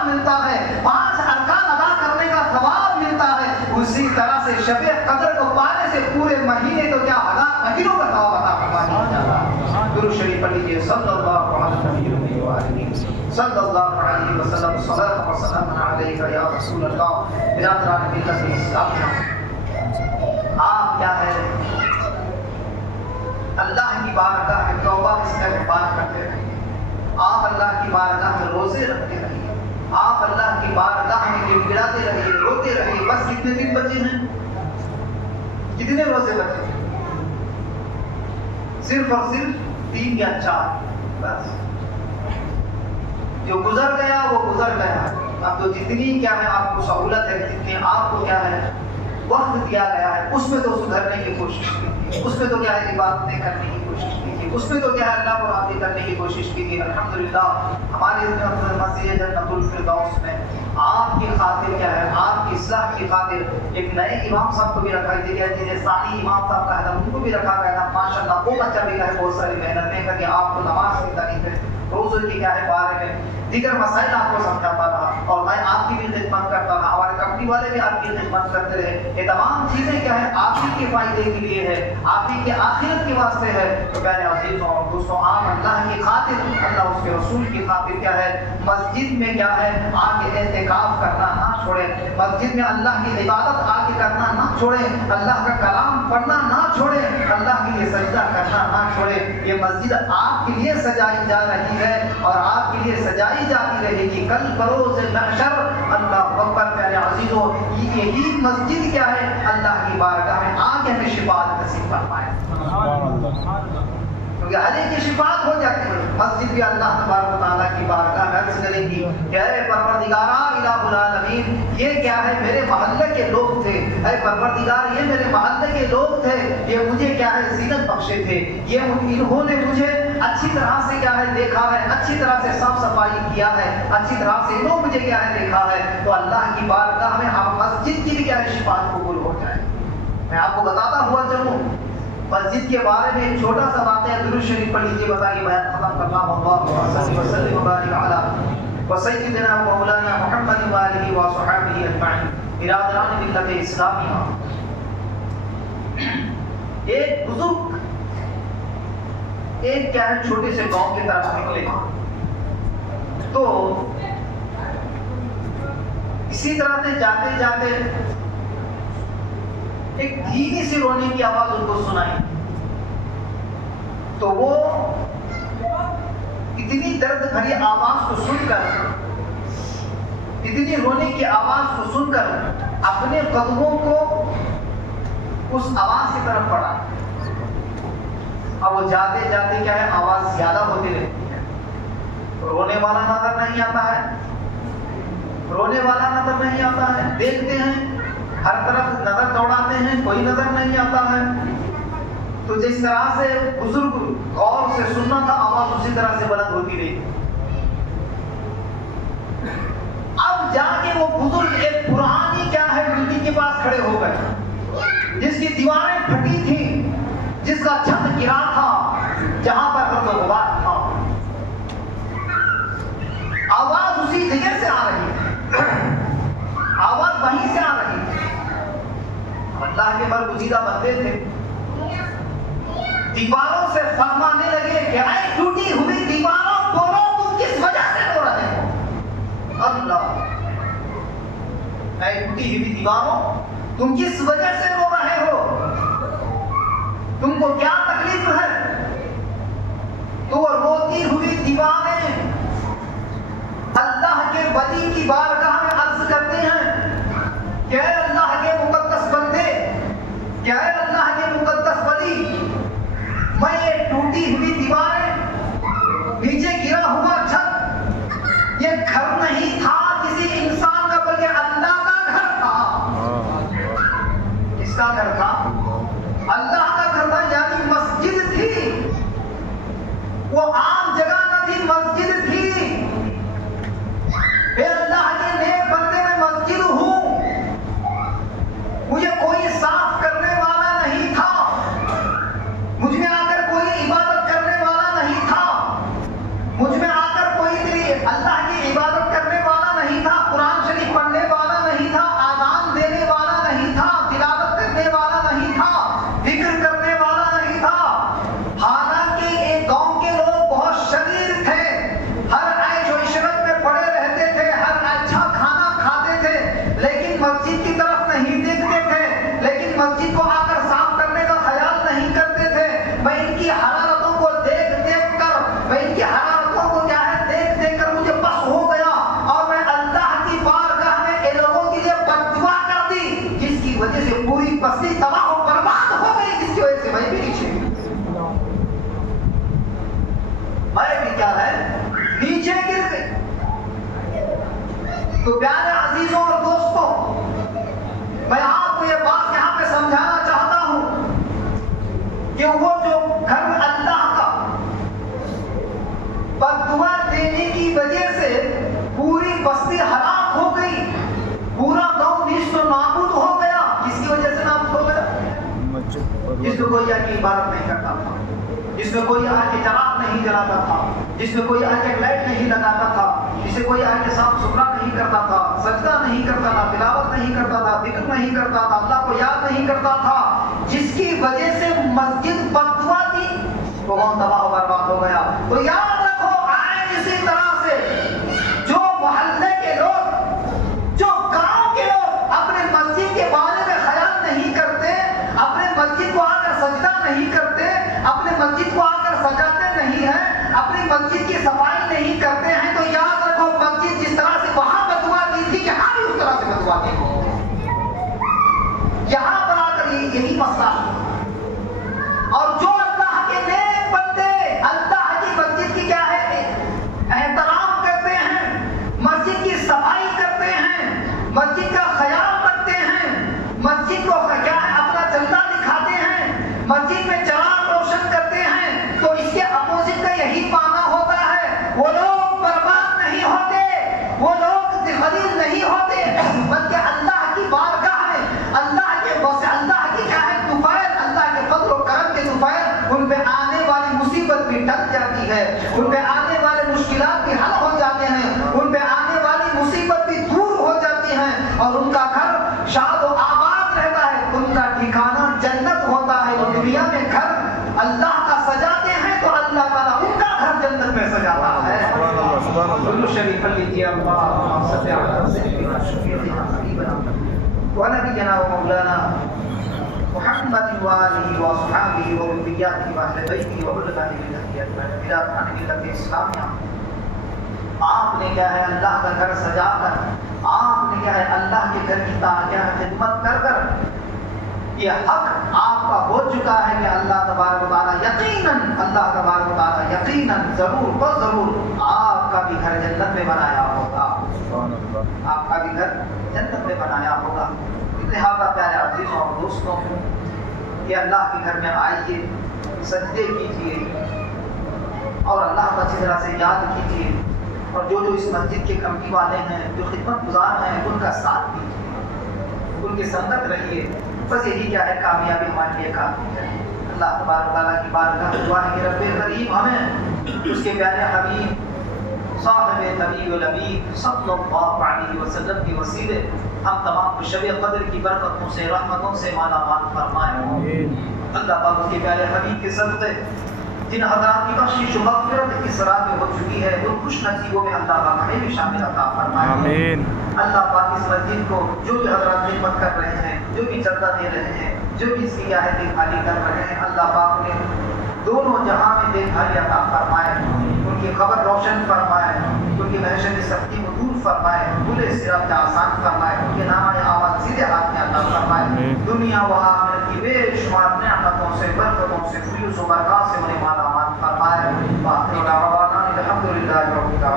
ثواب ملتا ہے، 5 ارکان ادا کرنے کا ثواب ملتا ہے، اسی طرح سے شب قدر کو پانے سے پورے مہینے تو کیا 1000 مہینوں کا ثواب عطا فرما دیا جاتا ہے۔ درود شریف پڑھ لیجیے، صلی اللہ علیہ وسلم، صلی اللہ علیہ وسلم، صلاۃ و سلام علیک یا رسول اللہ۔ برادران ملت اسلام، آپ کیا ہے اللہ کی بارگاہ میں توبہ استغفار کرتے رہیے، آپ اللہ کی بارگاہ میں روزے رکھتے رہیے، آپ اللہ کی بارگاہ میں گڑگڑاتے رہیے، روتے رہیے۔ بس کتنے دن بچے ہیں؟ کتنے روزے بچے ہیں؟ صرف اور صرف 3 یا 4، بس جو گزر گیا وہ گزر گیا۔ اب تو جتنی کیا ہے آپ کو سہولت ہے، جتنی آپ کو کیا ہے وقت دیا گیا ہے، اس میں تو سدھرنے کی کوشش کیجیے، اس میں تو کیا ہے عبادتیں کرنے کی کوشش کیجیے، اس میں تو کیا ہے اللہ کو راضی کرنے کی کوشش کیجیے۔ الحمدللہ ہمارے مسجد جنت الفردوس میں آپ کی خاطر کیا ہے، آپ کی اصلاح کی خاطر ایک نئے امام صاحب کو بھی رکھا گیا، جنہیں ثانی امام صاحب کہا تھا، ان کو بھی رکھا گیا تھا۔ ماشاءاللہ وہ بچہ بھی ہے بہت ساری محنتیں کر کے آپ کو نماز کی تعلیم ہے، روزے کی کیا ہے بارے میں دیگر مسائل آپ کو سمجھاتا رہا، اور میں آپ کی بھی خدمت کرتا رہا، ہمارے کمیٹی والے بھی آپ کی خدمت کرتے رہے۔ یہ تمام چیزیں کیا ہے آپ ہی کے فائدے کے لیے ہے، آپ ہی کے آخرت کے واسطے ہے۔ تو میرے عزیزوں اور دوستوں، آپ اللہ کی خاطر، اللہ اس کے رسول کی خاطر کیا ہے مسجد میں کیا ہے آ کے اعتکاف کرنا نہ چھوڑیں، مسجد میں اللہ کی عبادت آ کے کرنا نہ چھوڑیں، اللہ کا کلام پڑھنا نہ چھوڑیں، اللہ کے لیے سجدہ کرنا نہ چھوڑیں۔ یہ مسجد آپ کے لیے سجائی جا رہی ہے اور آپ کے لیے سجائی جاتی رہے گی کل بروز محشر۔ اللہ اکبر پیارے عزیزوں، یہی مسجد کیا ہے اللہ کی بارگاہ میں آ کے ہمیں شفاعت نصیب فرمائے، کیونکہ ہر ایک کی شفاعت ہو جاتی ہے۔ مسجد بھی اللہ تبارک و تعالیٰ کی بارگاہ میں عرض کرے گی کہ اے پروردگار الہ العالمین، یہ کیا ہے میرے محلے کے لوگ تھے، اے پروردگار یہ میرے محلے کے لوگ تھے، یہ مجھے کیا ہے زینت بخشے تھے، یہ انہوں نے مجھے اچھی طرح سے کیا ہے دیکھا ہے، اچھی طرح سے صاف صفائی کیا ہے، اچھی طرح سے انہوں مجھے کیا ہے دیکھا ہے۔ تو اللہ کی بارگاہ میں ہم مسجد کی بھی کیا ہے شفاعت قبول ہو جائے۔ میں آپ کو بتاتا ہوا چلوں مسجد کے بارے میں ایک چھوٹا سا واقعہ، درود شریف پڑھ لیجیے، بتائیے بیان ختم کرنا۔ اللہ صلی وسلم وبارک علی وسیدنا مولانا محمد وآلہ وصحبہ اجمعین۔ برادران ملت اسلامیہ، ایک بزرگ ایک کیا ہے چھوٹے سے گاؤں کی طرف نکلے، تو اسی طرح سے جاتے جاتے ایک دھیمی سی رونے کی آواز ان کو سنائی، تو وہ اتنی درد بھری آواز کو سن کر، اتنی رونے کی آواز کو سن کر اپنے قدموں کو اس آواز کی طرف بڑھا۔ اب وہ جاتے جاتے کیا ہے آواز زیادہ ہوتی رہتی ہے، رونے والا نظر نہیں آتا ہے، رونے والا نظر نہیں آتا ہے، دیکھتے ہیں ہر طرف نظر دوڑاتے ہیں، کوئی نظر نہیں آتا ہے۔ تو جس طرح سے بزرگ غور سے سننا تھا، آواز اسی طرح سے بلند ہوتی رہی۔ اب جا کے وہ بزرگ ایک پرانی کیا ہے بلڈنگ کے پاس کھڑے ہو گئے، جس کی دیواریں پھٹی تھیں، جس کا چھت گرا تھا، جہاں پر گرد و غبار تھا۔ آواز اسی جگہ سے آ رہی ہے، آواز وہیں سے آ رہی ہے۔ اللہ کے برگزیدہ بندے تھے، دیواروں سے فرمانے لگے کہ اے ٹوٹی ہوئی دیواروں بولو تم کس وجہ سے رو رہے ہو۔ اللہ، اے ٹوٹی ہوئی دیواروں تم کس وجہ سے رو رہے ہو، تم کو کیا تکلیف ہے؟ تو وہ روتی ہوئی دیواریں اللہ کے ولی کی بارگاہ میں عرض کرتے ہیں کہ اے اللہ کے مقدس بندے، کہ اے اللہ کے مقدس ولی، میں یہ ٹوٹی ہوئی دیواریں، نیچے گرا ہوا چھت، یہ گھر نہیں تھا کسی انسان کا بلکہ اللہ کا گھر تھا۔ کس کا گھر تھا؟ اللہ کا گھر تھا، یعنی مسجد تھی، وہ عام جگہ نہ تھی، مسجد تھی۔ اے اللہ کے نیک بندے، میں مسجد ہوں، مجھے کوئی صاف کرنے والا نہیں تھا، مجھ میں آ کر کوئی عبادت کرنے والا نہیں تھا، کیا ہے نیچے گر گئی. تو پیارے عزیزوں اور دوستوں، میں آپ کو یہ بات یہاں پہ سمجھانا چاہتا ہوں کہ وہ جو گھر اللہ کا بددعا دینے کی وجہ سے پوری بستی ہلاک ہو گئی، پورا گاؤں نیست و نابود ہو گیا، کس کی وجہ سے نابود ہو گیا؟ جس میں کوئی آ کے عبادت نہیں کرتا تھا، جس میں کوئی آ کے چراغ نہیں جلاتا تھا، جس میں کوئی آ کے لائٹ نہیں لگاتا تھا، جسے کوئی آ کے صاف ستھرا نہیں کرتا تھا، سجدہ نہیں کرتا تھا، تلاوت نہیں کرتا تھا، ذکر نہیں کرتا تھا، اللہ کو یاد نہیں کرتا تھا، جس کی وجہ سے مسجد بددعا تھی، وہ تباہ و برباد ہو گیا. تو یاد رکھو، آئے اسی طرح سے جو محلے کے لوگ، جو گاؤں کے لوگ اپنے مسجد کے بارے میں خیال نہیں کرتے، اپنے مسجد کو آ کر سجدہ نہیں کرتے، اپنے مسجد کو آ کر سجاتے نہیں ہیں، اپنی مسجد کی صفائی نہیں کرتے ہیں، تو یاد رکھو مسجد جس طرح سے وہاں بددعا دی تھی، یہاں بھی اس طرح سے بددعا دی ہوگی. یہاں پر آ کر یہی مسئلہ ہے. اور جو اللہ کے نیک بندے اللہ کی مسجد کی کیا ہے احترام کرتے ہیں، مسجد کی صفائی کرتے ہیں، مسجد کا خیال رکھتے ہیں، مسجد کو کیا ہے اپنا چندہ دکھاتے ہیں، مسجد میں چراغ روشن کرتے ہیں، تو اس کے اپوزٹ کا یہی معنی ہوتا ہے وہ لوگ برباد نہیں ہوتے، وہ لوگ غریب نہیں ہوتے، بلکہ اللہ کی بارگاہ میں اللہ کے بس اللہ کی کیا ہے طفیل، اللہ کے فضل و کرم کے طفیل، ان پہ آنے والی مصیبت بھی ٹل جاتی ہے، ان پہ آنے والے مشکلات بھی حل ہو جاتے ہیں، ان پہ آنے والی مصیبت بھی دور ہو جاتی ہیں، اور ان کا گھر شاد و آباد رہتا ہے، ان کا ٹھکانہ جنت ہوتا ہے. وہ دنیا میں گھر اللہ کا سجاتے ہیں تو اللہ تعالیٰ ان کا گھر جنت میں سجاتا ہے. کل شریف لیجیے اللہم صلی علی سیدنا شفیعنا حبیبنا ونبینا ومولانا محمد وآلہ وصحابہ وذریاتہ واہل بیتہ وعلماء ملتہ اجمعین. میرا ملت اسلامیہ، آپ نے کیا ہے اللہ کا گھر سجا کر، آپ نے کیا ہے اللہ کے گھر کی خدمت کر کر یہ حق آپ کا ہو چکا ہے کہ اللہ تبارک و تعالیٰ یقیناً، اللہ تبارک و تعالیٰ یقیناً ضرور بس ضرور آپ کا بھی گھر جنت میں بنایا ہوگا، آپ کا بھی گھر جنت میں بنایا ہوگا. لہٰذا پیارے عزیزوں اور دوستوں، یہ اللہ کے گھر میں آئیے، سجدے کیجیے اور اللہ کو اچھی طرح سے یاد کیجیے، اور جو اس مسجد کے کمیٹی والے ہیں، جو خدمت گزار ہیں، ان کا ساتھ دیجیے، ان کی سنگت رہیے. بس یہی کیا ہے کامیابی ہمارے لیے کافی ہے. اللہ تبارک تعالیٰ کی بارگاہ میں دعا ہے کہ رب کریم ہمیں اس کے پیارے حبیب صاحب طبیب العبید صلی اللہ علیہ وسلم کی وسیلے ہم تمام کو شب قدر کی برکتوں سے، رحمتوں سے مالا مال فرمائے. اللہ پاک اس کے پیارے حبیب کے صدقے جن حضرات کی بخشش و مغفرت اس رات میں ہو چکی ہے، ان خوش نصیبوں میں اللہ پاک ہمیں بھی شامل عطا فرمائے. آمین. اللہ پاک اس مسجد کو جو بھی حضرات خدمت کر رہے ہیں، جو بھی چندہ دے رہے ہیں، جو بھی اس کی کیا ہے دیکھ بھالی کر رہے ہیں، اللہ پاک نے دونوں جہاں میں دیکھ بھالی عطا فرمائے، ان کی خبر روشن فرمائے، ان کی محشر کی سختی کو دور فرمائے، پورے صراط کا آسان فرمائے، ان کے نام آواز سیدھے ہاتھ میں عطا فرمائے. دنیا و آخرت کی بے شمار نعمتوں سے، برکتوں سے، فیوز و برکات سے انہیں مالا مال فرمائے. باقی دعوانا الحمدللہ رب العالمین.